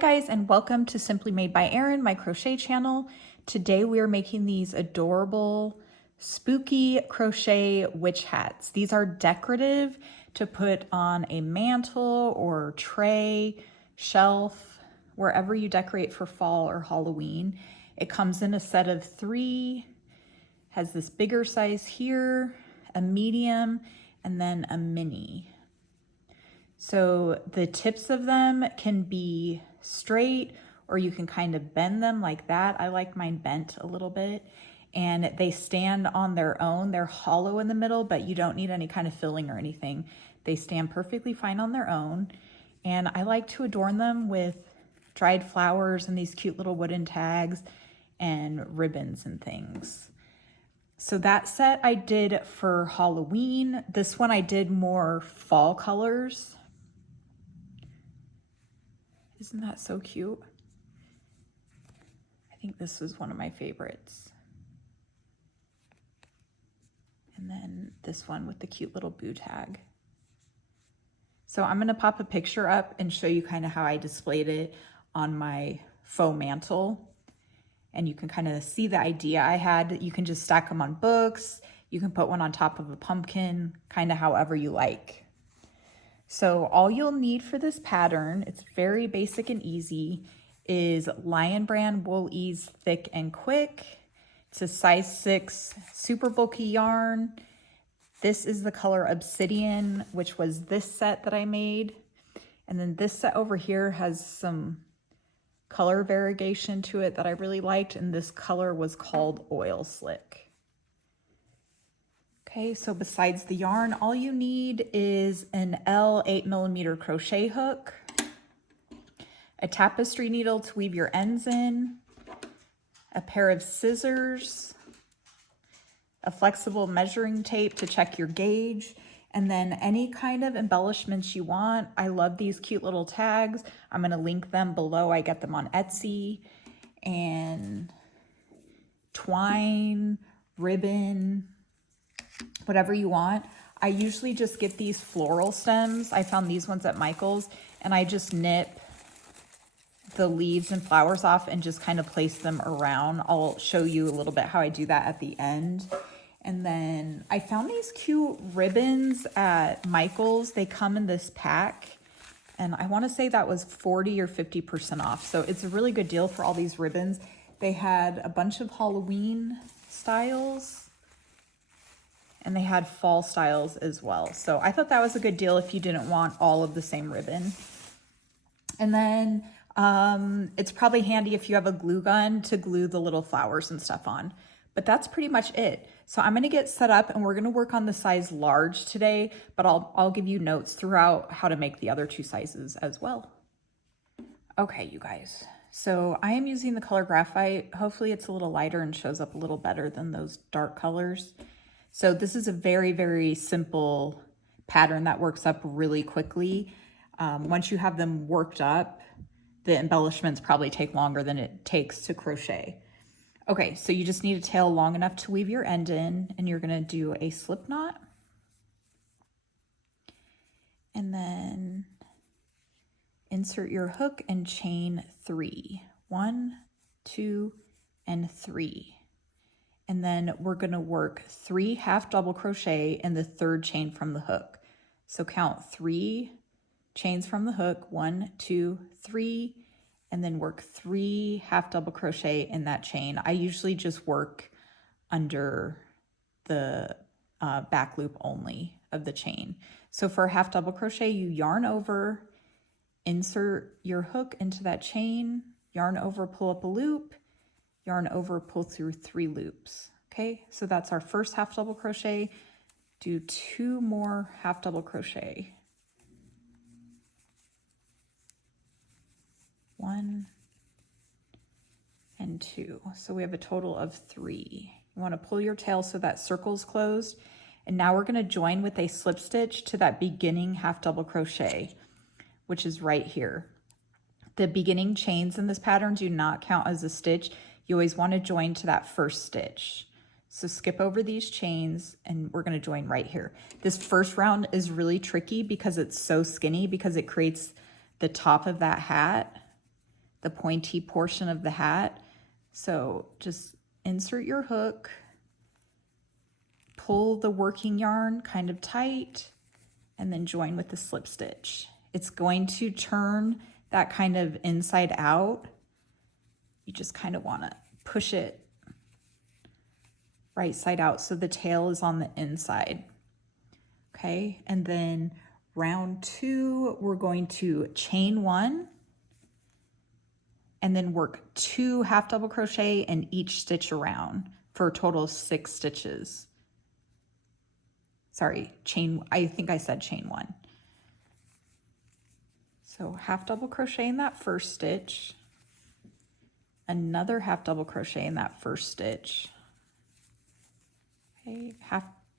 guys, and welcome to Simply Made by Erin, my crochet channel. Today we are making these adorable spooky crochet witch hats. These are decorative to put on a mantle or tray, shelf, wherever you decorate for fall or Halloween. It comes in a set of 3, has this bigger size here, a medium, and then a mini. So the tips of them can be straight, or you can kind of bend them like that. I like mine bent a little bit, and they stand on their own. They're hollow in the middle, but you don't need any kind of filling or anything. They stand perfectly fine on their own. And I like to adorn them with dried flowers and these cute little wooden tags and ribbons and things. So that set I did for Halloween. This one I did more fall colors. Isn't that so cute? I think this was one of my favorites. And then this one with the cute little boo tag. So I'm gonna pop a picture up and show you kind of how I displayed it on my faux mantle. And you can kind of see the idea I had. You can just stack them on books. You can put one on top of a pumpkin, kind of however you like. So all you'll need for this pattern, it's very basic and easy, is Lion Brand Wool Ease Thick and Quick. It's a size 6 super bulky yarn. This is the color Obsidian, which was this set that I made. And then this set over here has some color variegation to it that I really liked, and this color was called Oil Slick. Okay, so besides the yarn, all you need is an L 8mm crochet hook, a tapestry needle to weave your ends in, a pair of scissors, a flexible measuring tape to check your gauge, and then any kind of embellishments you want. I love these cute little tags. I'm gonna link them below. I get them on Etsy. And twine, ribbon, whatever you want. I usually just get these floral stems. I found these ones at Michael's, and I just nip the leaves and flowers off and just kind of place them around. I'll show you a little bit how I do that at the end. And then I found these cute ribbons at Michael's. They come in this pack, and I want to say that was 40 or 50% off. So it's a really good deal for all these ribbons. They had a bunch of Halloween styles, and they had fall styles as well. So I thought that was a good deal if you didn't want all of the same ribbon. And then it's probably handy if you have a glue gun to glue the little flowers and stuff on. But that's pretty much it. So I'm gonna get set up, and we're gonna work on the size large today, but I'll give you notes throughout how to make the other 2 sizes as well. Okay, you guys. So I am using the color Graphite. Hopefully it's a little lighter and shows up a little better than those dark colors. So this is a very, very simple pattern that works up really quickly. Once you have them worked up, the embellishments probably take longer than it takes to crochet. Okay, so you just need a tail long enough to weave your end in, and you're gonna do a slip knot. And then insert your hook and chain 3. 1, 2, and 3. And then we're gonna work 3 half double crochet in the 3rd chain from the hook. So count 3 chains from the hook, 1, 2, 3, and then work 3 half double crochet in that chain. I usually just work under the back loop only of the chain. So for a half double crochet, you yarn over, insert your hook into that chain, yarn over, pull up a loop, yarn over, pull through 3 loops. Okay, so that's our first half double crochet. Do 2 more half double crochet. 1 and 2. So we have a total of 3. You want to pull your tail so that circle's closed. And now we're going to join with a slip stitch to that beginning half double crochet, which is right here. The beginning chains in this pattern do not count as a stitch. You always want to join to that first stitch. So skip over these chains, and we're going to join right here. This first round is really tricky because it's so skinny, because it creates the top of that hat. the pointy portion of the hat. So just insert your hook, pull the working yarn kind of tight, and then join with the slip stitch. It's going to turn that kind of inside out. You just kind of want to push it right side out so the tail is on the inside. Okay, and then round 2, we're going to chain 1 and then work 2 half double crochet in each stitch around for a total of 6 stitches. Sorry, I think I said chain 1. So half double crochet in that first stitch, another half double crochet in that first stitch. Okay,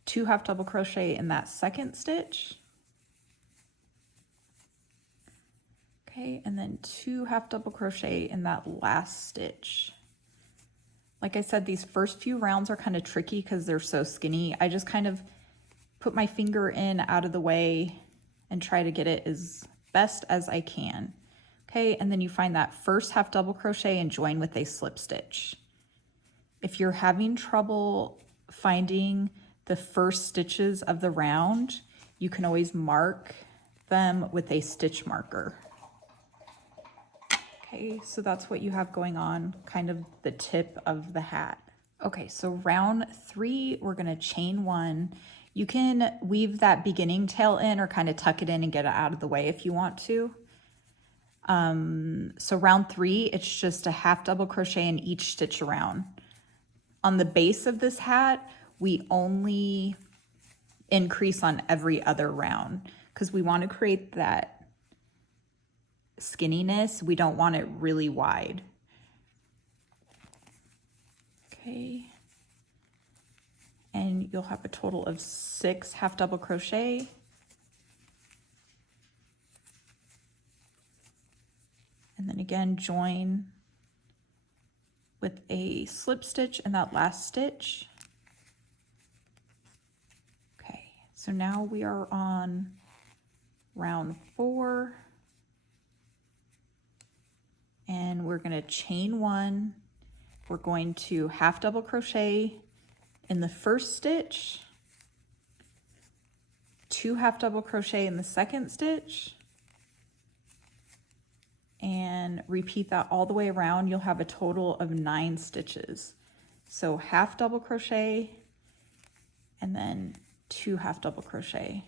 2 half double crochet in that second stitch. Okay, and then 2 half double crochet in that last stitch. Like I said, these first few rounds are kind of tricky because they're so skinny. I just kind of put my finger in out of the way and try to get it as best as I can. Okay, and then you find that first half double crochet and join with a slip stitch. If you're having trouble finding the first stitches of the round, you can always mark them with a stitch marker. Okay, so that's what you have going on, kind of the tip of the hat. Okay, so round 3, we're gonna chain 1. You can weave that beginning tail in or kind of tuck it in and get it out of the way if you want to. So round 3, it's just a half double crochet in each stitch around. On the base of this hat, we only increase on every other round because we want to create that skinniness. We don't want it really wide. Okay. And you'll have a total of 6 half double crochet. And then again, join with a slip stitch in that last stitch. Okay, so now we are on round 4. And we're going to chain 1. We're going to half double crochet in the first stitch, 2 half double crochet in the second stitch, and repeat that all the way around. You'll have a total of 9 stitches. So half double crochet and then 2 half double crochet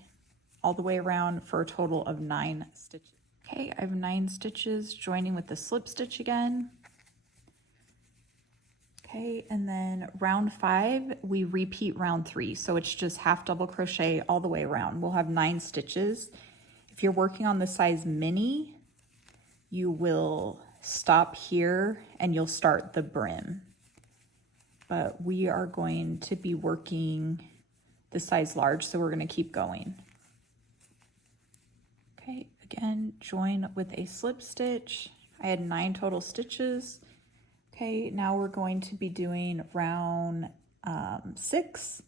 all the way around for a total of 9 stitches. Okay, I have 9 stitches, joining with the slip stitch again. Okay, and then round 5, we repeat round 3. So it's just half double crochet all the way around. We'll have 9 stitches. If you're working on the size mini, you will stop here and you'll start the brim. But we are going to be working the size large, so we're going to keep going. Okay, again, join with a slip stitch. I had 9 total stitches. Okay, now we're going to be doing round 6.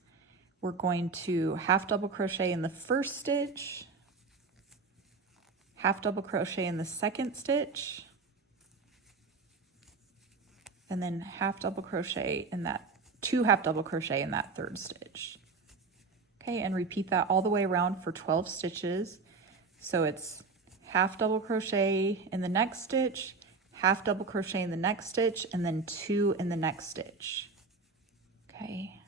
We're going to half double crochet in the first stitch, half double crochet in the second stitch, and then half double crochet in that 2 half double crochet in that third stitch. Okay, and repeat that all the way around for 12 stitches. So it's half double crochet in the next stitch, half double crochet in the next stitch, and then 2 in the next stitch. Okay,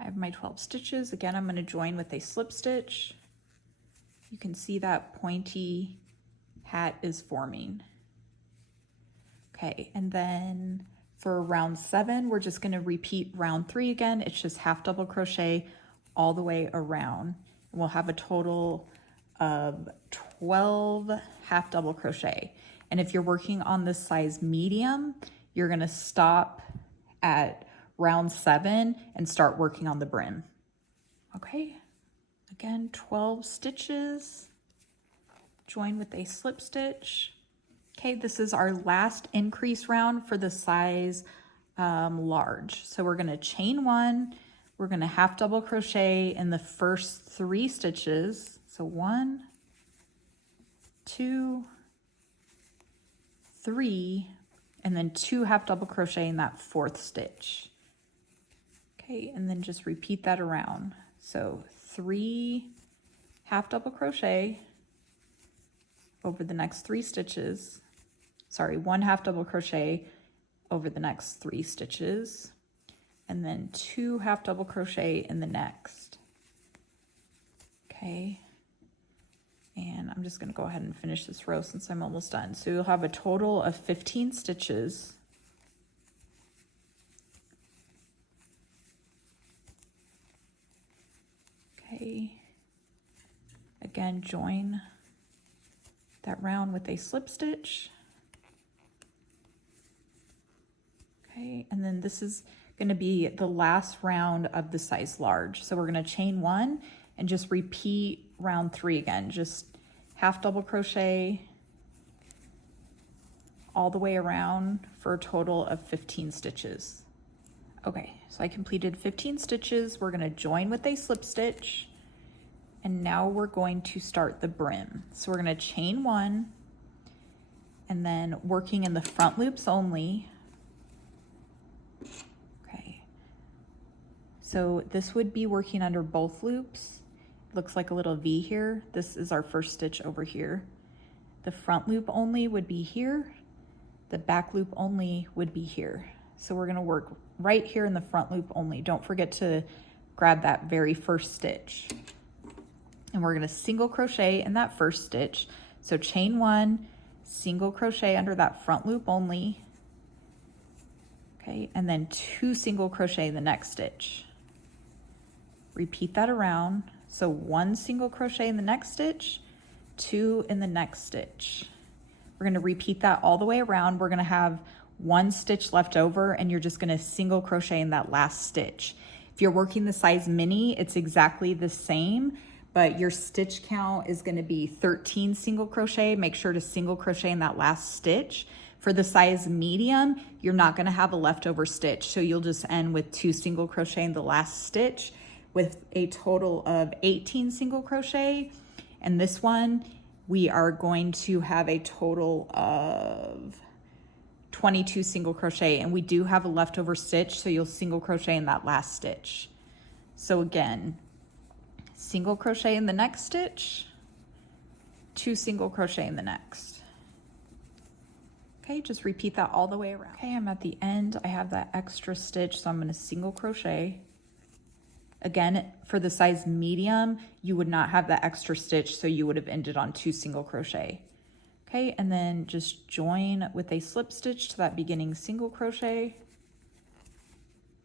I have my 12 stitches. Again, I'm going to join with a slip stitch. You can see that pointy hat is forming. Okay, and then for round 7, we're just going to repeat round 3 again. It's just half double crochet all the way around. And we'll have a total of 12 half double crochet. And if you're working on the size medium, you're going to stop at round 7 and start working on the brim. Okay, again, 12 stitches, join with a slip stitch. Okay, this is our last increase round for the size large. So we're going to chain 1, we're going to half double crochet in the first 3 stitches. So 1, 2, 3, and then 2 half double crochet in that 4th stitch. Okay, and then just repeat that around. So 3 half double crochet over the next 3 stitches. Sorry, 1 half double crochet over the next 3 stitches, and then 2 half double crochet in the next. Okay, and I'm just going to go ahead and finish this row since I'm almost done. So you'll have a total of 15 stitches. Okay, again, join that round with a slip stitch. Okay, and then this is going to be the last round of the size large. So we're going to chain 1 and just repeat round 3 again. Just half double crochet all the way around for a total of 15 stitches. Okay, so I completed 15 stitches. We're going to join with a slip stitch, and now we're going to start the brim. So we're going to chain 1 and then working in the front loops only. Okay, so this would be working under both loops. It looks like a little V here. This is our first stitch over here. The front loop only would be here. The back loop only would be here. So we're going to work right here in the front loop only. Don't forget to grab that very first stitch. And we're going to single crochet in that first stitch. So chain 1, single crochet under that front loop only. Okay, and then 2 single crochet in the next stitch. Repeat that around. So 1 single crochet in the next stitch, 2 in the next stitch. We're going to repeat that all the way around. We're going to have 1 stitch left over, and you're just going to single crochet in that last stitch. If you're working the size mini, it's exactly the same, but your stitch count is going to be 13 single crochet. Make sure to single crochet in that last stitch. For the size medium, you're not going to have a leftover stitch, so you'll just end with 2 single crochet in the last stitch with a total of 18 single crochet. And this one, we are going to have a total of 22 single crochet, and we do have a leftover stitch, so you'll single crochet in that last stitch. So again, single crochet in the next stitch, 2 single crochet in the next. Okay, just repeat that all the way around. Okay, I'm at the end. I have that extra stitch, so I'm going to single crochet. Again, for the size medium, you would not have that extra stitch, so you would have ended on 2 single crochet. Okay, and then just join with a slip stitch to that beginning single crochet.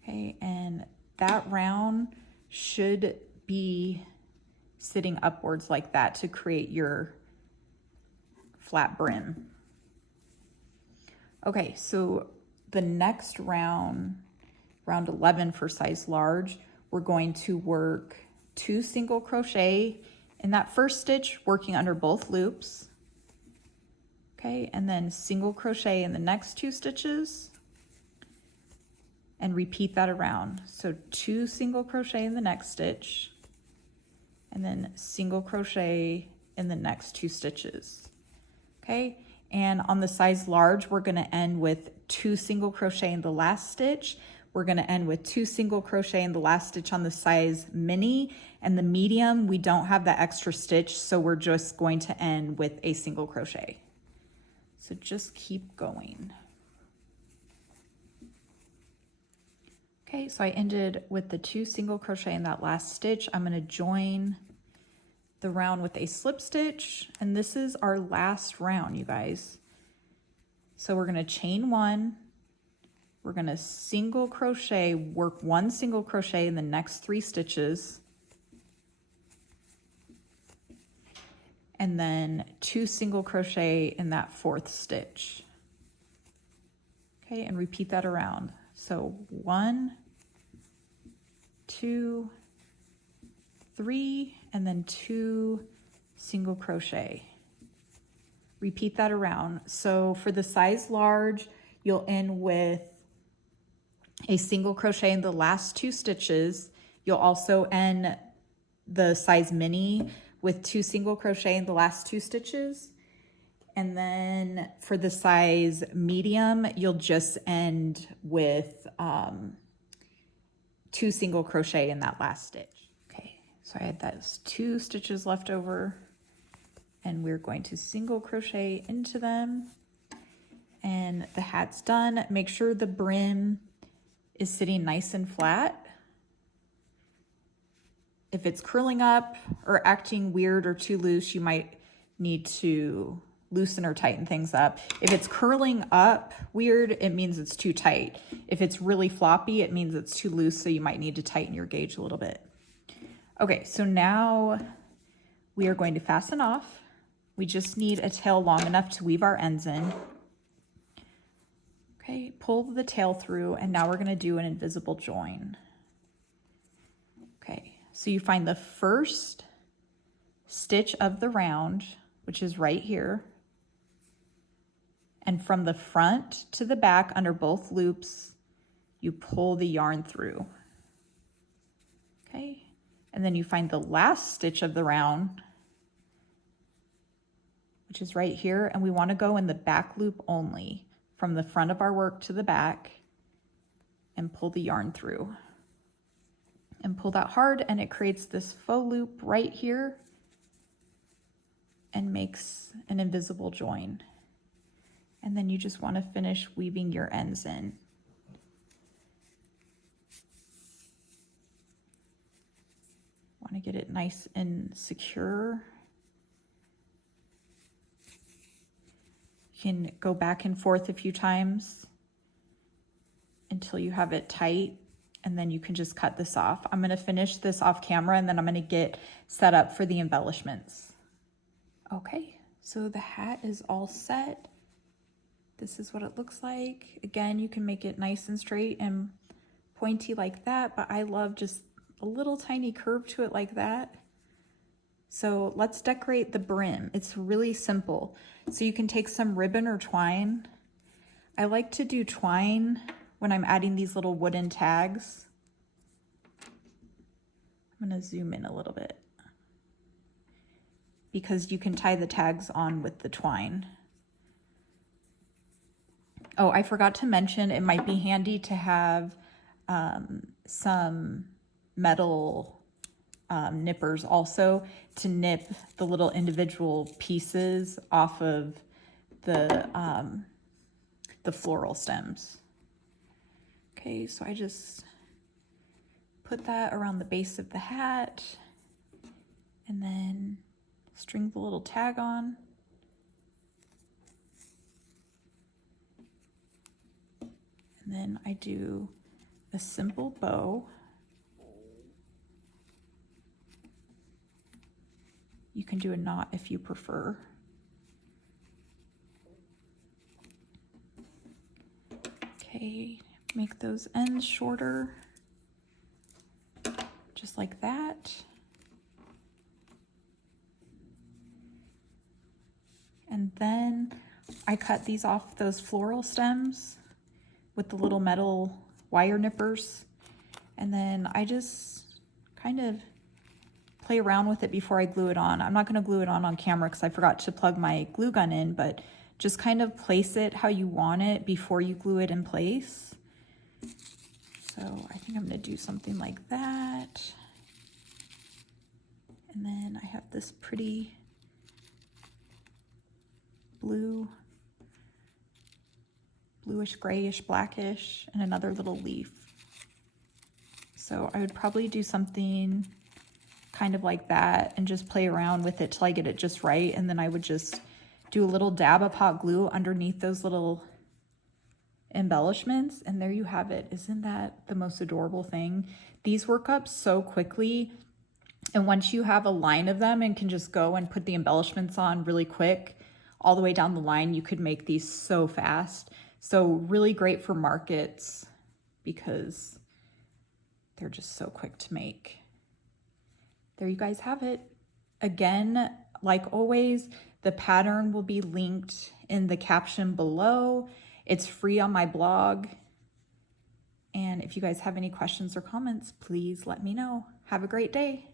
Okay, and that round should be sitting upwards like that to create your flat brim. Okay, so the next round, round 11 for size large, we're going to work 2 single crochet in that first stitch, working under both loops. Okay, and then single crochet in the next 2 stitches and repeat that around. So 2 single crochet in the next stitch and then single crochet in the next 2 stitches. Okay, and on the size large, we're going to end with 2 single crochet in the last stitch. We're going to end with 2 single crochet in the last stitch on the size mini, and the medium, we don't have that extra stitch, so we're just going to end with a single crochet. So just keep going. Okay, so I ended with the 2 single crochet in that last stitch. I'm going to join the round with a slip stitch, and this is our last round, you guys. So we're going to chain 1. We're going to single crochet, work 1 single crochet in the next 3 stitches, and then 2 single crochet in that 4th stitch. Okay, and repeat that around. So 1, 2, 3, and then 2 single crochet. Repeat that around. So for the size large, you'll end with a single crochet in the last 2 stitches. You'll also end the size mini with 2 single crochet in the last 2 stitches. And then for the size medium, you'll just end with 2 single crochet in that last stitch. Okay, so I had those 2 stitches left over, and we're going to single crochet into them. And the hat's done. Make sure the brim is sitting nice and flat. If it's curling up or acting weird or too loose, you might need to loosen or tighten things up. If it's curling up weird, it means it's too tight. If it's really floppy, it means it's too loose, so you might need to tighten your gauge a little bit. Okay, so now we are going to fasten off. We just need a tail long enough to weave our ends in. Okay, pull the tail through, and now we're gonna do an invisible join. Okay, so you find the first stitch of the round, which is right here. And from the front to the back under both loops, you pull the yarn through. Okay, and then you find the last stitch of the round, which is right here, and we want to go in the back loop only, from the front of our work to the back, and pull the yarn through. And pull that hard, and it creates this faux loop right here and makes an invisible join. And then you just want to finish weaving your ends in. Want to get it nice and secure. You can go back and forth a few times until you have it tight, and then you can just cut this off. I'm going to finish this off camera, and then I'm going to get set up for the embellishments. Okay, so the hat is all set. This is what it looks like. Again, you can make it nice and straight and pointy like that, but I love just a little tiny curve to it like that. So let's decorate the brim. It's really simple. So you can take some ribbon or twine. I like to do twine when I'm adding these little wooden tags. I'm gonna zoom in a little bit because you can tie the tags on with the twine. Oh, I forgot to mention, it might be handy to have some metal nippers also to nip the little individual pieces off of the floral stems. Okay, so I just put that around the base of the hat and then string the little tag on. And then I do a simple bow. You can do a knot if you prefer. Okay, make those ends shorter, just like that. And then I cut these off those floral stems with the little metal wire nippers. And then I just kind of play around with it before I glue it on. I'm not going to glue it on camera because I forgot to plug my glue gun in, but just kind of place it how you want it before you glue it in place. So I think I'm going to do something like that. And then I have this pretty bluish, grayish, blackish, and another little leaf. So I would probably do something kind of like that and just play around with it till I get it just right. And then I would just do a little dab of hot glue underneath those little embellishments. And there you have it. Isn't that the most adorable thing? These work up so quickly. And once you have a line of them and can just go and put the embellishments on really quick, all the way down the line, you could make these so fast. So really great for markets because they're just so quick to make. There you guys have it. Again, like always, the pattern will be linked in the caption below. It's free on my blog. And if you guys have any questions or comments, please let me know. Have a great day.